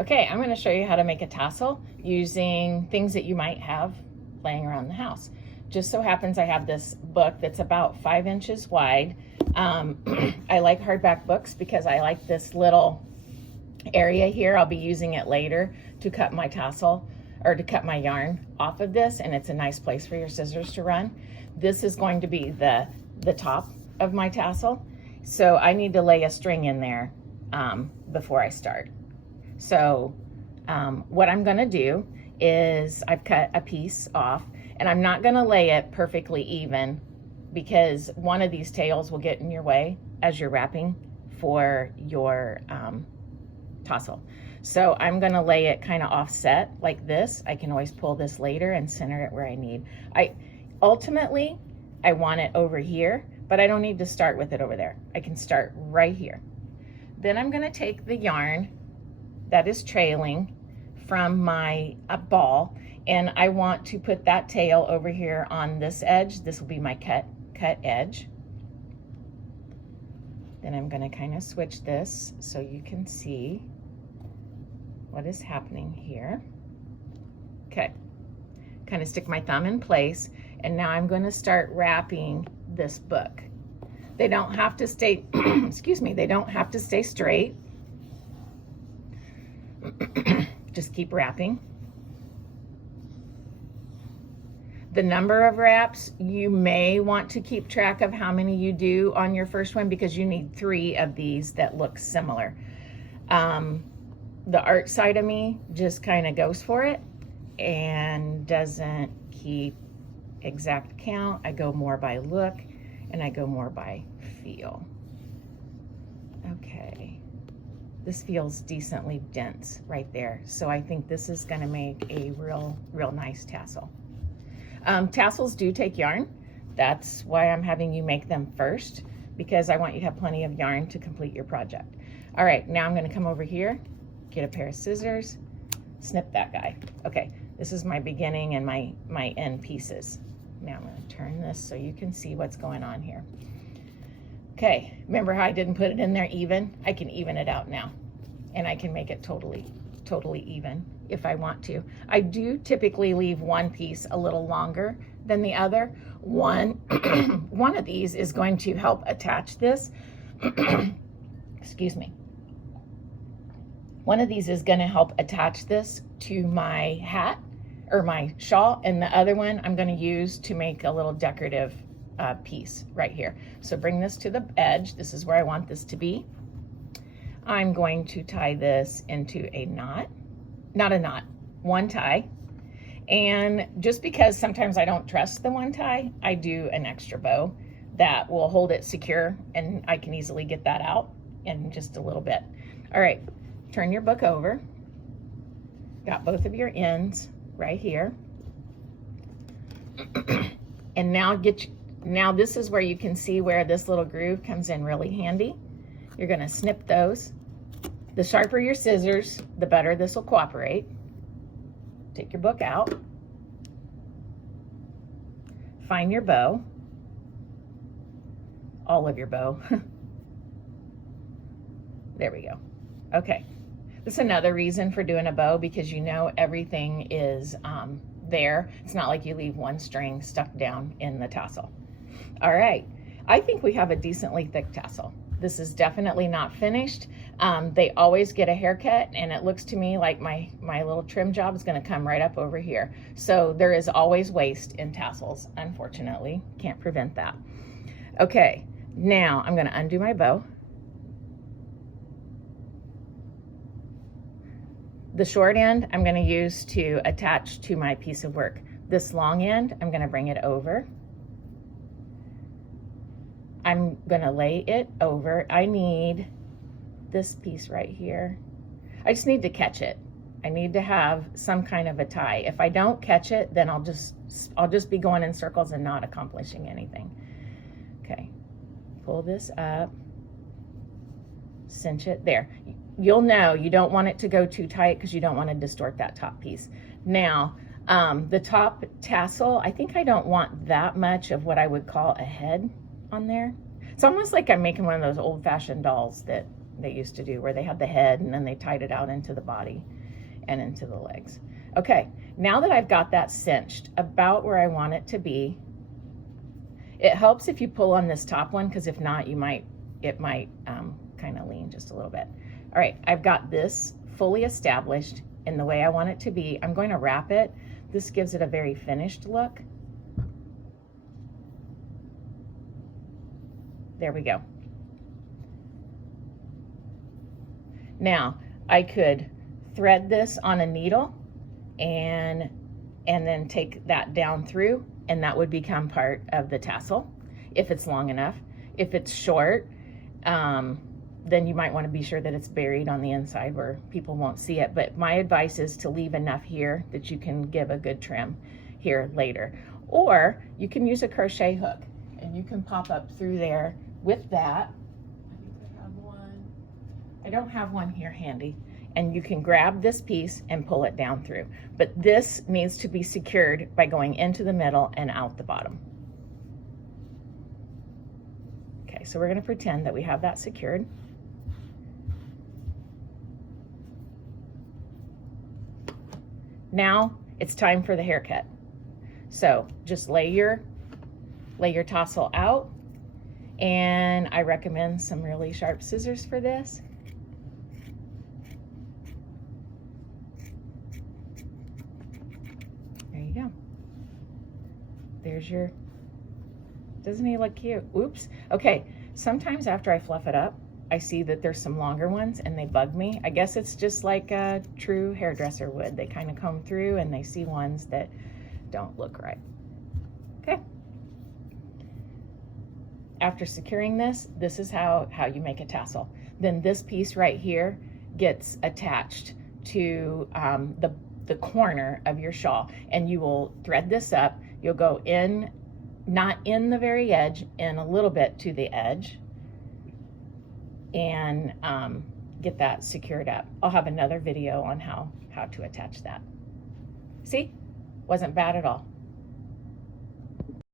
Okay, I'm going to show you how to make a tassel using things that you might have laying around the house. Just so happens I have this book that's about 5 inches wide. I like hardback books because I like this little area here. I'll be using it later to cut my tassel or to cut my yarn off of this, and it's a nice place for your scissors to run. This is going to be the top of my tassel, so I need to lay a string in there before I start. So what I'm gonna do is I've cut a piece off, and I'm not gonna lay it perfectly even because one of these tails will get in your way as you're wrapping for your tassel. So I'm gonna lay it kind of offset like this. I can always pull this later and center it where I need. Ultimately, I want it over here, but I don't need to start with it over there. I can start right here. Then I'm gonna take the yarn that is trailing from my ball, and I want to put that tail over here on this edge. This will be my cut edge. Then I'm gonna kind of switch this so you can see what is happening here. Okay, kind of stick my thumb in place, and now I'm going to start wrapping this book. They don't have to stay, excuse me, they don't have to stay straight. Just keep wrapping. The number of wraps, you may want to keep track of how many you do on your first one because you need 3 of these that look similar. The art side of me just kind of goes for it and doesn't keep exact count. I go more by look and I go more by feel. Okay, this feels decently dense right there. So I think this is gonna make a real nice tassel. Tassels do take yarn. That's why I'm having you make them first, because I want you to have plenty of yarn to complete your project. All right, now I'm gonna come over here, get a pair of scissors, snip that guy. Okay, this is my beginning and my end pieces. Now I'm gonna turn this so you can see what's going on here. Okay, remember how I didn't put it in there even? I can even it out now, and I can make it totally even if I want to. I do typically leave one piece a little longer than the other. One of these is going to help attach this. Excuse me. One of these is going to help attach this to my hat or my shawl, and the other one I'm going to use to make a little decorative piece right here. So bring this to the edge. This is where I want this to be. I'm going to tie this into a knot, not a knot, one tie. And just because sometimes I don't trust the one tie, I do an extra bow that will hold it secure, and I can easily get that out in just a little bit. All right, turn your book over. Got both of your ends right here. And now this is where you can see where this little groove comes in really handy. You're gonna snip those. The sharper your scissors, the better this will cooperate. Take your book out. Find your bow. All of your bow. There we go. Okay. This is another reason for doing a bow, because you know everything is there. It's not like you leave one string stuck down in the tassel. All right. I think we have a decently thick tassel. This is definitely not finished. They always get a haircut, and it looks to me like my little trim job is going to come right up over here. So there is always waste in tassels, unfortunately. Can't prevent that. Okay, now I'm going to undo my bow. The short end I'm going to use to attach to my piece of work. This long end, I'm going to bring it over. I'm gonna lay it over. I need this piece right here. I just need to catch it. I need to have some kind of a tie. If I don't catch it, then I'll just be going in circles and not accomplishing anything. Okay, pull this up, cinch it there. You'll know you don't want it to go too tight because you don't want to distort that top piece. Now, the top tassel, I think I don't want that much of what I would call a head on there. It's almost like I'm making one of those old-fashioned dolls that they used to do, where they had the head and then they tied it out into the body and into the legs. Okay, now that I've got that cinched about where I want it to be, it helps if you pull on this top one, because if not, it might kind of lean just a little bit. All right, I've got this fully established in the way I want it to be. I'm going to wrap it. This gives it a very finished look. There we go. Now, I could thread this on a needle and then take that down through, and that would become part of the tassel if it's long enough. If it's short, then you might want to be sure that it's buried on the inside where people won't see it. But my advice is to leave enough here that you can give a good trim here later. Or you can use a crochet hook and you can pop up through there with that. I think I have one. I don't have one here handy. And you can grab this piece and pull it down through. But this needs to be secured by going into the middle and out the bottom. Okay, so we're going to pretend that we have that secured. Now it's time for the haircut. So just lay your tassel out, and I recommend some really sharp scissors for this. There you go. There's your, doesn't he look cute? Oops. Okay, sometimes after I fluff it up, I see that there's some longer ones and they bug me. I guess it's just like a true hairdresser would. They kind of comb through and they see ones that don't look right. Okay. After securing this, this is how you make a tassel. Then this piece right here gets attached to the corner of your shawl, and you will thread this up. You'll go in, not in the very edge, in a little bit to the edge, and get that secured up. I'll have another video on how to attach that. See? Wasn't bad at all.